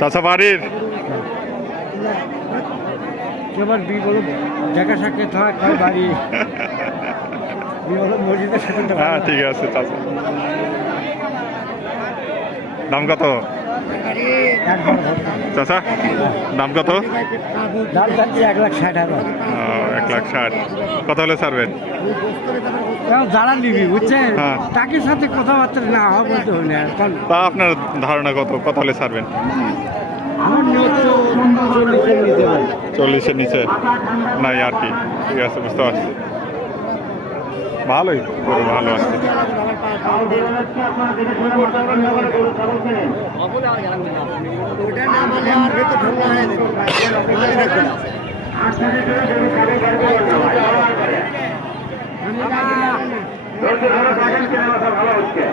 চাচা বাড়ির এবার বিবল দেখা সাক্ষাৎ হয় বাড়ি বিবল মসজিদের সাথে। হ্যাঁ ঠিক আছে চাচা। দাম কত চাচা? দাম কত? দাম চাচ্ছি 1,60,000। 1,60,000। কত হলে ছাড়বেন? যারা নিবি বুঝছেন হ্যাঁ। তাকে সাথে কথাবার্তা না হওয়া বলতে হলে তা আপনার ধারণা কত হলে ছাড়বেন? আমার নিয়ত 40-এর নিতে পারি। 40-এর নিচে নাই আর কি। ঠিক আছে, বুঝতে পারছি। ভালোই গরু, ভালো আসছে। ভালো হচ্ছে।